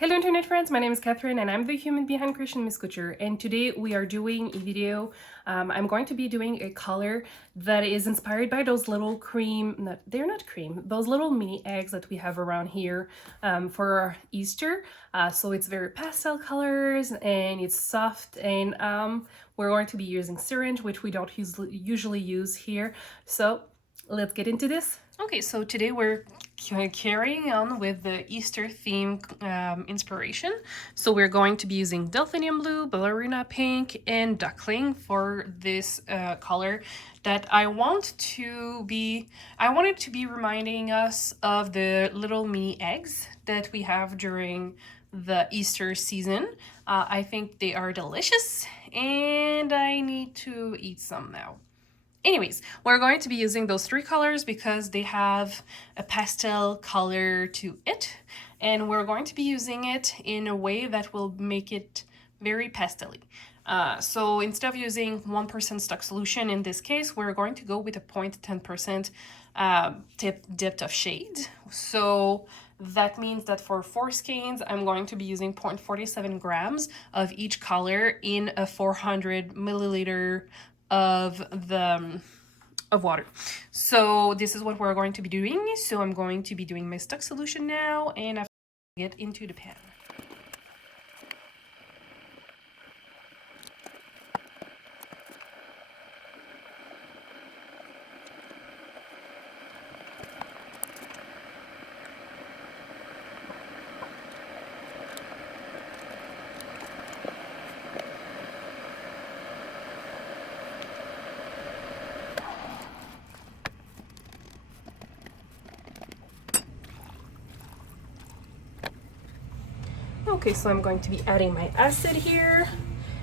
Hello internet friends, my name is Catherine and I'm the human behind Christian Miss Couture, and today we are doing a video. I'm going to be doing a color that is inspired by those little they're not cream, those little mini eggs that we have around here for our Easter. So it's very pastel colors and it's soft, and we're going to be using syringe, which we don't usually use here. So let's get into this. Okay, so today we're carrying on with the Easter theme inspiration. So we're going to be using delphinium blue, ballerina pink, and duckling for this color that I wanted to be reminding us of the little mini eggs that we have during the Easter season. I think they are delicious and I need to eat some now. Anyways, we're going to be using those three colors because they have a pastel color to it, and we're going to be using it in a way that will make it very pastel-y. So instead of using 1% stock solution, in this case, we're going to go with a 0.10% depth of shade. So that means that for 4 skeins, I'm going to be using 0.47 grams of each color in a 400 milliliter of water. So this is what we're going to be doing. So I'm going to be doing my stock solution now, and after get into the pan. Okay, so I'm going to be adding my acid here,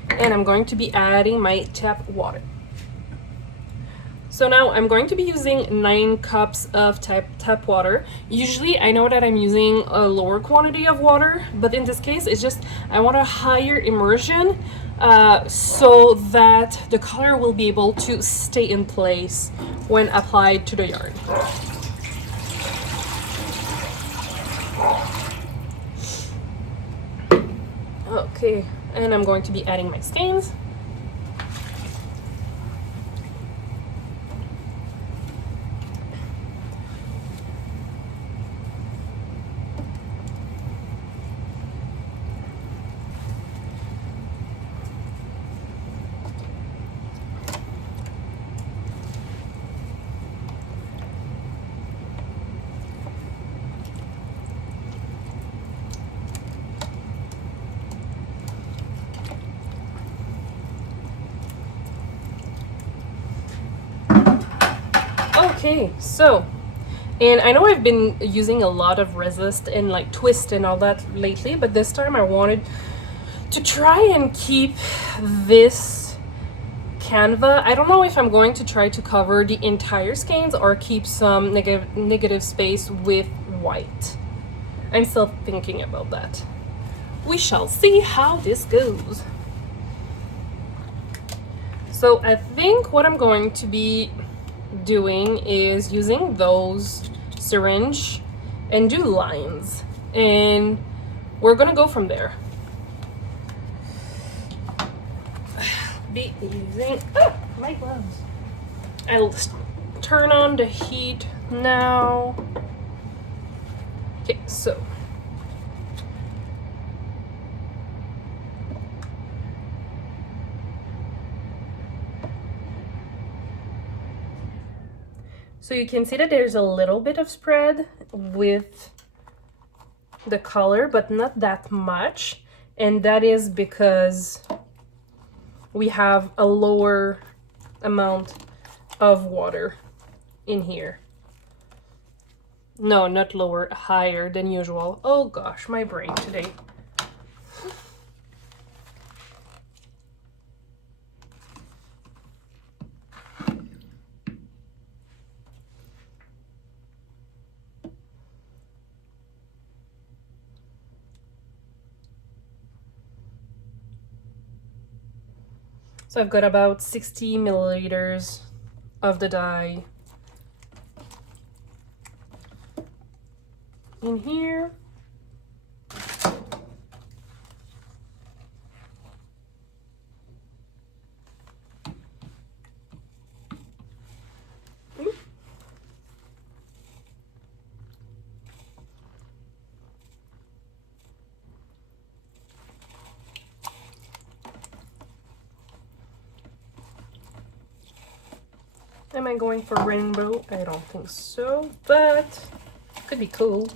and I'm going to be adding my tap water. So now I'm going to be using 9 cups of tap water. Usually I know that I'm using a lower quantity of water, but in this case it's just I want a higher immersion so that the color will be able to stay in place when applied to the yarn. Okay, and I'm going to be adding my skeins. Okay, so, and I know I've been using a lot of resist and like twist and all that lately, but this time I wanted to try and keep this canva. I don't know if I'm going to try to cover the entire skeins or keep some negative space with white. I'm still thinking about that. We shall see how this goes. So I think what I'm going to be doing is using those syringe and do lines, and we're gonna go from there. Be using my gloves. I'll turn on the heat now. Okay, so you can see that there's a little bit of spread with the color, but not that much. And that is because we have a lower amount of water in here. No, not lower, higher than usual. Oh gosh, my brain today. So I've got about 60 milliliters of the dye in here. Am I going for rainbow? I don't think so, but could be cool.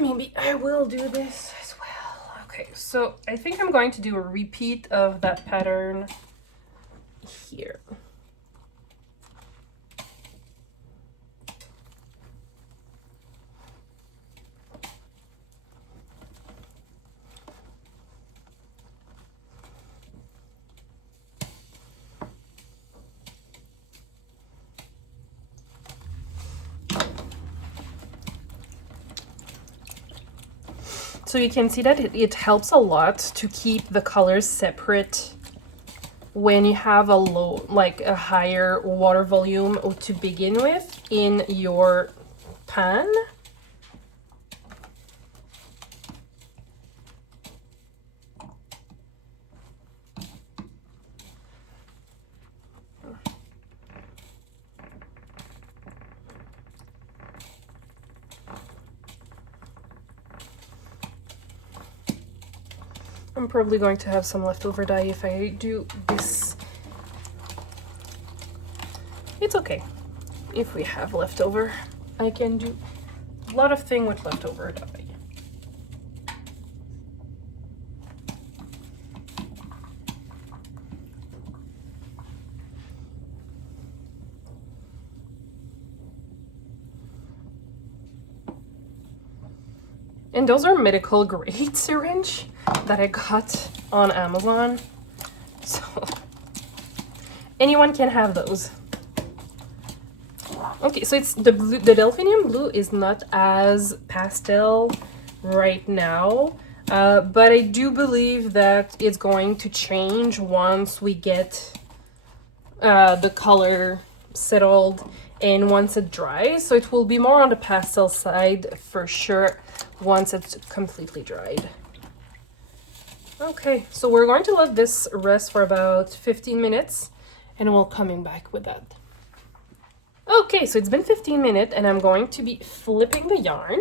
Maybe I will do this as well. Okay, so I think I'm going to do a repeat of that pattern here. So you can see that it helps a lot to keep the colors separate when you have a a higher water volume to begin with in your pan. I'm probably going to have some leftover dye if I do this. It's okay if we have leftover. I can do a lot of things with leftover dye. And those are medical grade syringe that I got on Amazon. So anyone can have those. Okay, so it's the blue, the delphinium blue is not as pastel right now, but I do believe that it's going to change once we get the color settled and once it dries. So it will be more on the pastel side for sure once it's completely dried. Okay, so we're going to let this rest for about 15 minutes and we'll come in back with that. Okay, so it's been 15 minutes and I'm going to be flipping the yarn.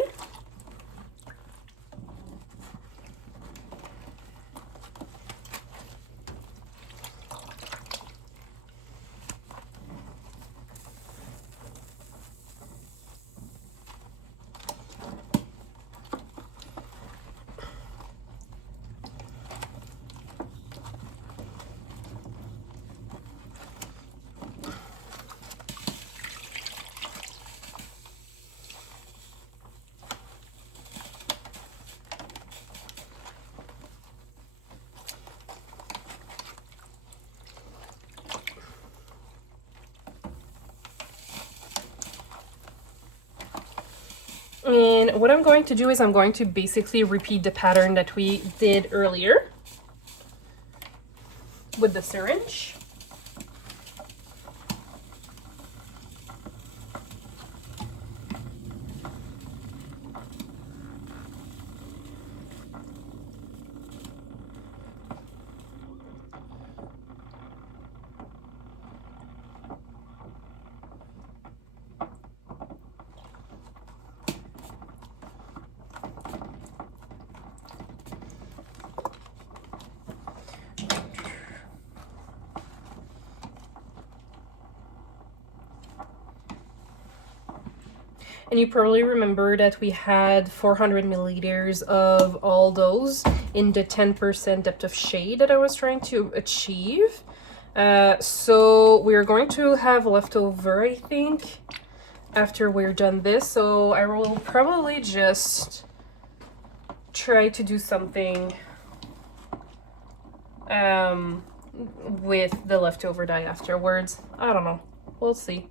And what I'm going to do is I'm going to basically repeat the pattern that we did earlier with the syringe. And you probably remember that we had 400 milliliters of all those in the 10% depth of shade that I was trying to achieve. So we're going to have leftover, I think, after we're done this. So I will probably just try to do something with the leftover dye afterwards. I don't know. We'll see.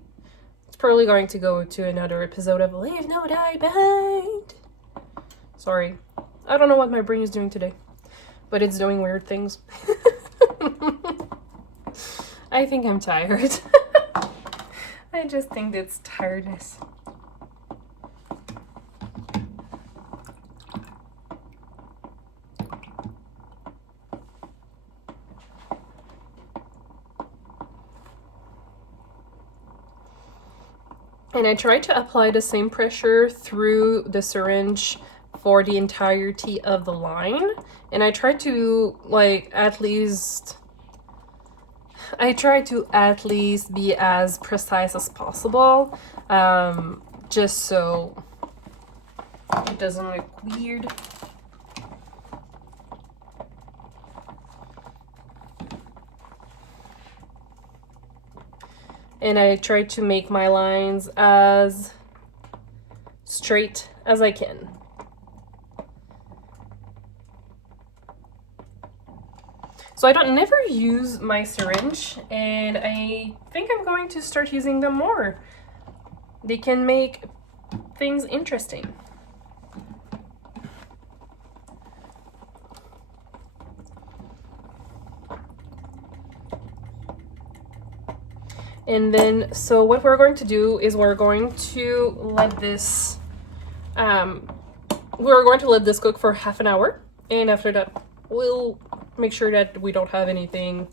It's probably going to go to another episode of Leave No Dye Behind. Sorry. I don't know what my brain is doing today, but it's doing weird things. I think I'm tired. I just think it's tiredness. And I try to apply the same pressure through the syringe for the entirety of the line. And I try to, like, at least I try to at least be as precise as possible, just so it doesn't look weird. And I try to make my lines as straight as I can. So I don't never use my syringe, and I think I'm going to start using them more. They can make things interesting. And then, so what we're going to do is we're going to let this cook for half an hour, and after that we'll make sure that we don't have anything,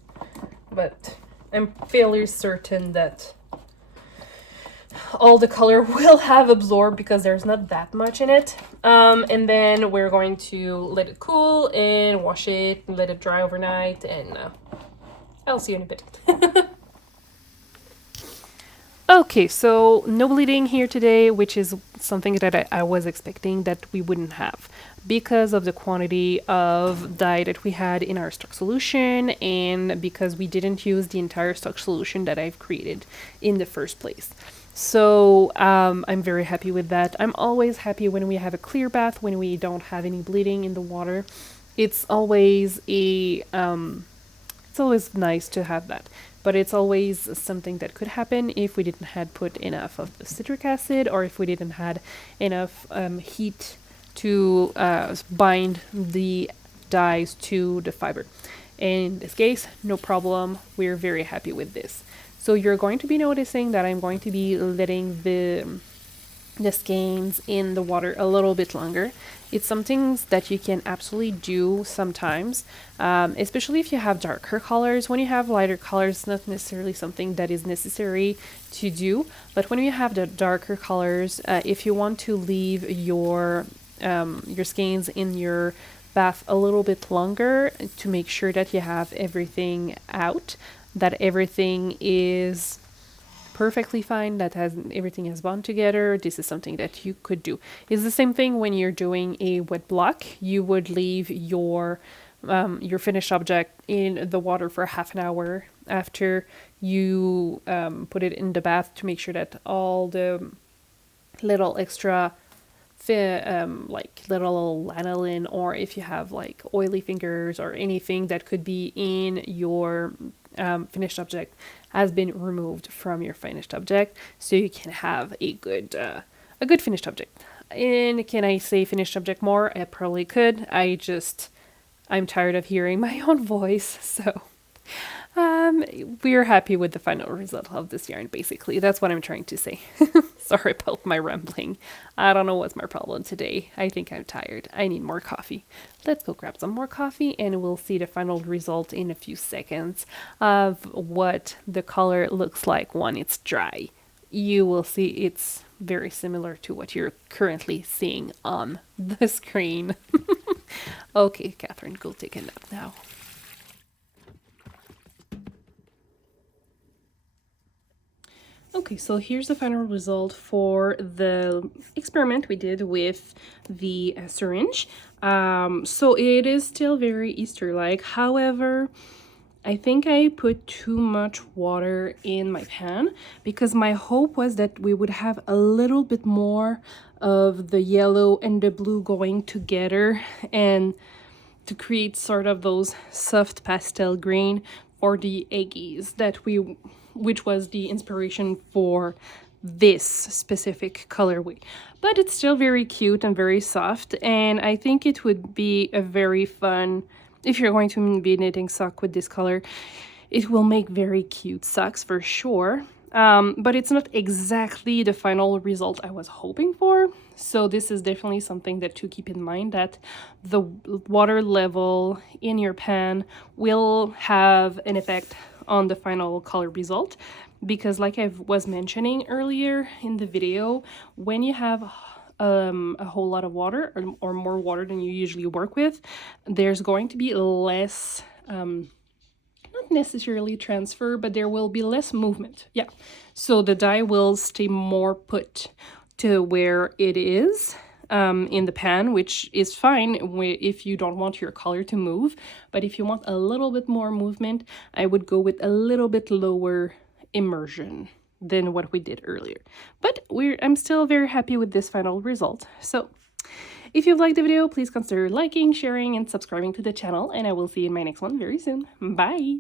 but I'm fairly certain that all the color will have absorbed because there's not that much in it. And then we're going to let it cool and wash it and let it dry overnight, and I'll see you in a bit. Okay, so no bleeding here today, which is something that I was expecting that we wouldn't have because of the quantity of dye that we had in our stock solution, and because we didn't use the entire stock solution that I've created in the first place. So I'm very happy with that. I'm always happy when we have a clear bath, when we don't have any bleeding in the water. It's always it's always nice to have that. But it's always something that could happen if we didn't had put enough of the citric acid, or if we didn't had enough heat to bind the dyes to the fiber. And in this case, no problem. We're very happy with this. So you're going to be noticing that I'm going to be letting the skeins in the water a little bit longer. It's something that you can absolutely do sometimes, especially if you have darker colors. When you have lighter colors, it's not necessarily something that is necessary to do, but when you have the darker colors, if you want to leave your skeins in your bath a little bit longer to make sure that you have everything out, that everything is perfectly fine, that everything has bond together, this is something that you could do. It's the same thing when you're doing a wet block. You would leave your finished object in the water for half an hour after you put it in the bath to make sure that all the little extra like little lanolin, or if you have like oily fingers or anything that could be in your finished object, has been removed from your finished object, so you can have a good finished object. And can I say finished object more? I probably could. I'm tired of hearing my own voice, so we're happy with the final result of this yarn. Basically, that's what I'm trying to say. Sorry about my rambling. I don't know what's my problem today. I think I'm tired. I need more coffee. Let's go grab some more coffee, and we'll see the final result in a few seconds of what the color looks like when it's dry. You will see it's very similar to what you're currently seeing on the screen. Okay, Catherine, go take a nap now. Okay, so here's the final result for the experiment we did with the syringe. So it is still very Easter-like. However, I think I put too much water in my pan because my hope was that we would have a little bit more of the yellow and the blue going together and to create sort of those soft pastel green for the EGGIES which was the inspiration for this specific colorway. But it's still very cute and very soft, and I think it would be a very fun, if you're going to be knitting sock with this color, it will make very cute socks for sure. But it's not exactly the final result I was hoping for. So this is definitely something that to keep in mind, that the water level in your pan will have an effect on the final color result, because like I was mentioning earlier in the video, when you have a whole lot of water or more water than you usually work with, there's going to be less not necessarily transfer, but there will be less movement. Yeah, so the dye will stay more put to where it is in the pan, which is fine if you don't want your color to move. But if you want a little bit more movement, I would go with a little bit lower immersion than what we did earlier. But I'm still very happy with this final result. So if you've liked the video, please consider liking, sharing, and subscribing to the channel, and I will see you in my next one very soon. Bye!